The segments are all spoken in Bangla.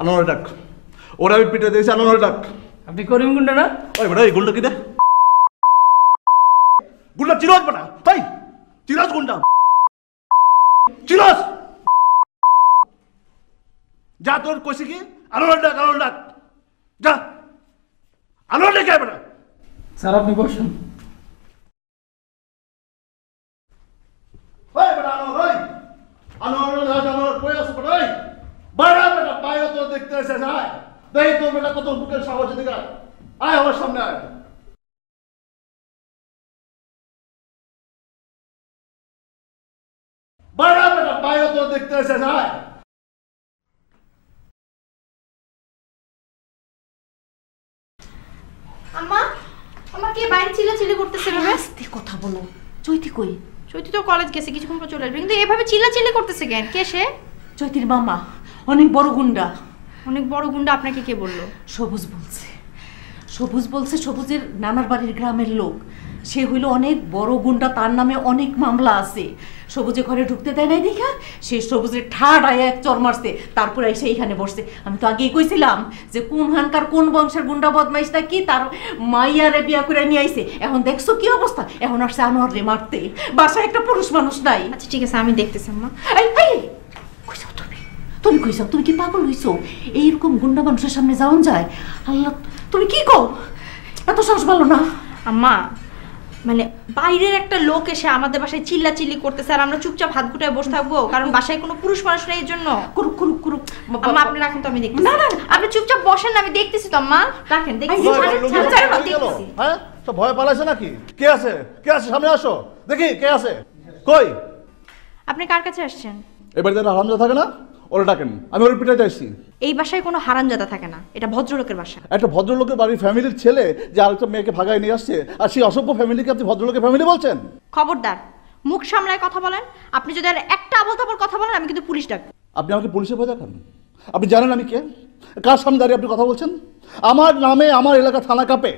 আনোয়ার ডাক। ওরা আমি পিঠে দিয়েছি, আনোয়ার ডাক। আপনি করিম গুন্ডা না? ওই বেটা এই গুন্ডা কি রে? গুন্ডা চিরাজ বেটা, তাই চিরাজ গুন্ডা চিরাজ। যা তোর কইছি কি আনোয়ার ডাক, আনোয়ার ডাক, যা আনোয়ার ডেকে বেটা। স্যার আপনি বসুন। ওই বেটা আনোয়ার, ওই আনোয়ার রাজ আনোয়ার কই আছে বেটা? ওই বাইরে বেটা, বাইরে তো দেখতে এসে যায়। দেখি তোর বেটা কত বুকের সাহস, এদিকে আয় আমার সামনে আয়। বাইরে বেটা, বাইরে তো দেখতে এসে যায়। আম্মা, আমার কে বাইরে চিল্লাচিল্লি করতেছে ভাবে? আস্তে কথা বলো। চৈতি কই? চৈতি তো কলেজ গেছে, কিছুক্ষণ পর চলে আসবে। কিন্তু এভাবে চিল্লাচিল্লি করতেছে কেন? কে সে? চৈতির মামা, অনেক বড় গুন্ডা। অনেক বড় গুন্ডা? আপনাকে কে বললো? সবুজ বলছে। সবুজ বলছে সবুজের নানার বাড়ির গ্রামের লোক। সে হইল অনেক বড় গুন্ডা, তার নামে অনেক মামলা আছে। সবুজে ঘরে ঢুকতে দেয় নাই দেখা সে সবুজের ঠাড়ায় এক চর মারছে, তারপরে এসে এইখানে বসছে। আমি তো আগেই কইছিলাম যে কোন হানকার কোন বংশের গুন্ডা বদমাইশটা কি তার মাইয়ারে বিয়া করে নিয়ে আইছে। এখন দেখছো কি অবস্থা? এখন আসছে আনোয়ার রে মারতে। বাসায় একটা পুরুষ মানুষ নাই। আচ্ছা ঠিক আছে, আমি দেখতেছি আম্মা। কইসাও তুমি কইসাও, তুমি কি পাগল হইছো? এইরকম গুন্ডা মানুষের সামনে যাওন যায়? আল্লাহ, তুমি কি কও? এত সাহস ভালো না আম্মা। মানে বাইরের একটা লোক এসে আমাদের বাসায় চিল্লাচিল্লি করতেছে আর আমরা চুপচাপ হাত গুটায় বসে থাকবো কারণ বাসায় কোনো পুরুষ মানুষ নেই? এর জন্য কুরুক কুরুক কুরুক। আম্মা আপনি রাখেন তো, আমি দেখতেছি। না না আপনি চুপচাপ বসেন না, আমি দেখতেছি তো আম্মা। রাখেন, দেখতেছি। দেখতেছি। হ্যাঁ সব ভয় পালাইছে নাকি? কে আছে? কে আছে? সামনে আসো দেখি কে আছে। কই? আপনি কার কাছে আসছেন? এবার যারা হারামজাদা থাকে না, ওরা ডাকেন। আমি ওর পিঠাইতে আসছি। এই বাসায় কোনো হারামজাদা থাকে না, এটা ভদ্রলোকের বাসা। একটা ভদ্রলোকের বাড়ির ফ্যামিলির ছেলে যে আরেকটা মেয়েকে ভাগায় নিয়ে আসছে, আর সেই অসভ্য ফ্যামিলিকে আপনি ভদ্রলোকের ফ্যামিলি বলছেন? খবরদার, মুখ সামলায় কথা বলেন। আপনি যদি আর একটা আবল-তাবল কথা বলেন আমি কিন্তু পুলিশ ডাকবো। আপনি আমাকে পুলিশে ভয় দেখান? আপনি জানেন আমি কে? কার সামনে দাঁড়িয়ে আপনি কথা বলছেন? আমার নামে আমার এলাকা থানা কাঁপে,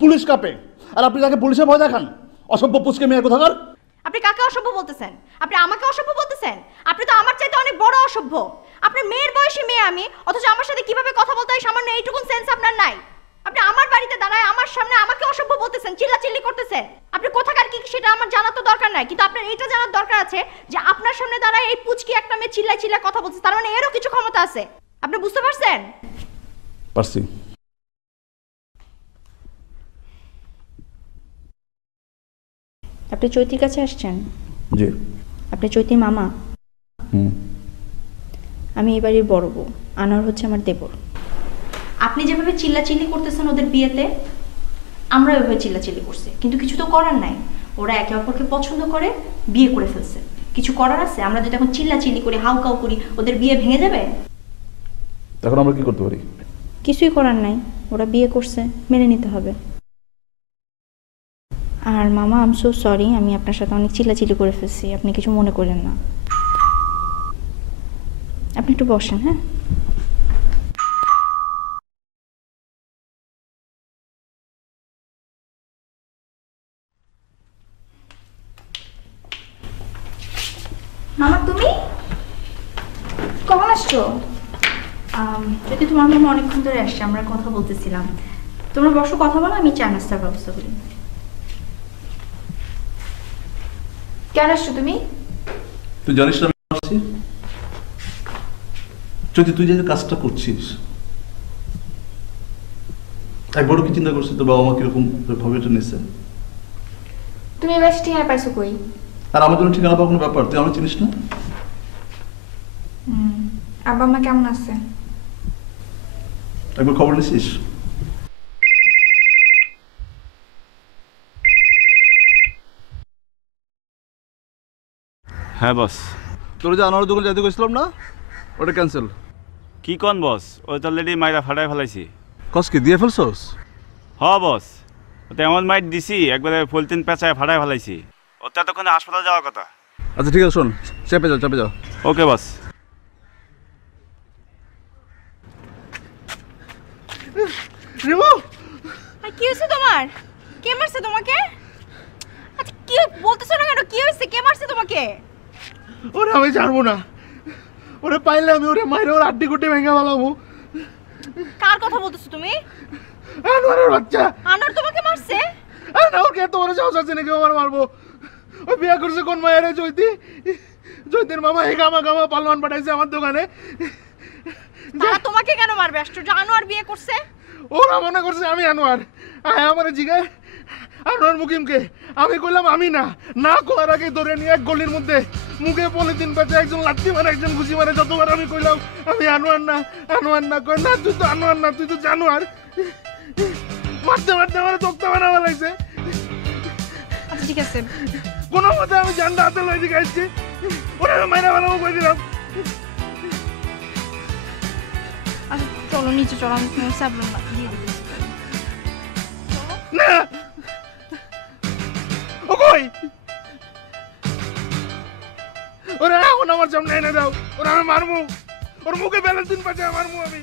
পুলিশ কাঁপে, আর আপনি তাকে পুলিশে ভয় দেখান? অসভ্য পুচকে মেয়ে কোথাকার। আপনি কাকে অসভ্য বলতেছেন? আপনি আমাকে অসভ্য বলতেছেন? আপনি তো আমার চাইতে অনেক বড় অসভ্য। আপনার মেয়ের বয়সী মেয়ে আমি, অথচ আমার সাথে কিভাবে কথা বলতে হয় সামান্য এইটুকুন সেন্স আপনার নাই। আপনি আমার বাড়িতে দাঁড়ায় আমার সামনে আমাকে অসভ্য বলতেছেন, চিল্লাচিল্লি করতেছেন। আপনি কোথাকার কি সেটা আমার জানা তো দরকার নাই, কিন্তু আপনার এইটা জানার দরকার আছে যে আপনার সামনে দাঁড়ায় এই পুচকি একটা মেয়ে চিল্লায় চিল্লায় কথা বলছে, তার মানে এরও কিছু ক্ষমতা আছে। আপনি বুঝতে পারছেন? পারছি। আপনি চৈতির কাছে আসছেন? জি। আপনি চৈতির মামা? আমি এই বাড়ির বড় বউ, আনোয়ার হচ্ছে আমার দেবর। আপনি যেভাবে চিল্লাচিল্লি করতেছেন ওদের বিয়েতে, আমরা ওইভাবে চিল্লাচিল্লি করছি, কিন্তু কিছু তো করার নাই। ওরা একে অপরকে পছন্দ করে বিয়ে করে ফেলছে। কিছু করার আছে? আমরা যদি এখন চিল্লাচিল্লি করি, হাউকাউ করি, ওদের বিয়ে ভেঙে যাবে। এখন আমরা কি করতে পারি? কিছুই করার নাই, ওরা বিয়ে করছে, মেনে নিতে হবে। আর মামা আই এম সো সরি, আমি আপনার সাথে অনেক চিল্লাচিল্লি করে ফেলছি, আপনি কিছু মনে করেন না। আপনি একটু বসেন। হ্যাঁ, মামা তুমি কখন আসছো? যদি তোমার মামা অনেকক্ষণ ধরে আসছে, আমরা কথা বলতেছিলাম। তোমরা বসো, কথা বলো, আমি চা নাস্তার ব্যবস্থা করি। কেন আসছো তুমি? তুই জানিস না আমি আসছি? যদি তুই যে কাজটা করছিস একবারও কি চিন্তা করছিস তোর বাবা মা কিরকম ভাবে এটা নিচ্ছে? তুমি এবার ঠিকানা পাইছো কই? আর আমার জন্য ঠিকানা পাওয়ার কোনো ব্যাপার? তুই আমার চিনিস না? আব্বা মা কেমন আছে? একবার খবর নিছিস? হ্যাঁ বস। তোর যে আনোয়ারের দোকানে যাইতে গেছিলাম না, ওটা ক্যান্সেল। কি কন বস? ওই তো অলরেডি মাইরা ফাটাই ফেলাইছি। কস কি দিয়ে ফেলছস? হ বস, ওতে এমন মাইট দিছি একবারে ফলতিন পেঁচায় ফাটাই ফেলাইছি। ওতে এতক্ষণে হাসপাতাল যাওয়ার কথা। আচ্ছা ঠিক আছে, শোন, চেপে যাও চেপে যাও। ওকে বস। কি হয়েছে তোমার? কে মারছে তোমাকে? আচ্ছা কি বলতেছো না কেন? কি হয়েছে? কে মারছে তোমাকে? ওরে আমি জানবো না, ওরে পাইলে আমি ওরে মাইরে ওর আড্ডি কুটি ভেঙে ফেলাবো। কার কথা বলতেছো তুমি? আনোয়ারের বাচ্চা। আনোয়ার তোমাকে মারছে? আরে না, ওর কে তোমার সাহস আছে নাকি আমার মারবো? ওই বিয়ে করছে কোন মায়ের জয়তি? জয়তির মামা হে গামা গামা পালওয়ান পাঠাইছে আমার দোকানে। তারা তোমাকে কেন মারবে? আশ্চর্য, আনোয়ার বিয়ে করছে। ওরা মনে করছে আমি আনোয়ার। আমার জিগায় আনোয়ার মুকিমকে। আমি কইলাম আমি না। না করার আগে ধরে নিয়ে এক গলির মধ্যে মুখে পলিথিন পেঁচে একজন লাত্তি মারে একজন ঘুষি মারে। যতবার আমি কইলাম আমি আনোয়ার না, আনোয়ার না, কই না তুই তো আনোয়ার না, তুই তো জানোয়ার। মারতে মারতে আমার তক্তা বানাবার লাগছে। আচ্ছা ঠিক আছে, কোনো মতে আমি জানটা হাতে লই দিকে আসছি। ওরা মাইনা বানাবো কই দিলাম। আচ্ছা চলো নিচে চলো, আমি তোমার সাবধান দিয়ে দিচ্ছি। না ও কই? ওরা এখন আমার সামনে এনে দাও। ওরা আমি মারবো। ওর মুখে ব্যালেন্স দিন পাচ্ছে মারবো আমি।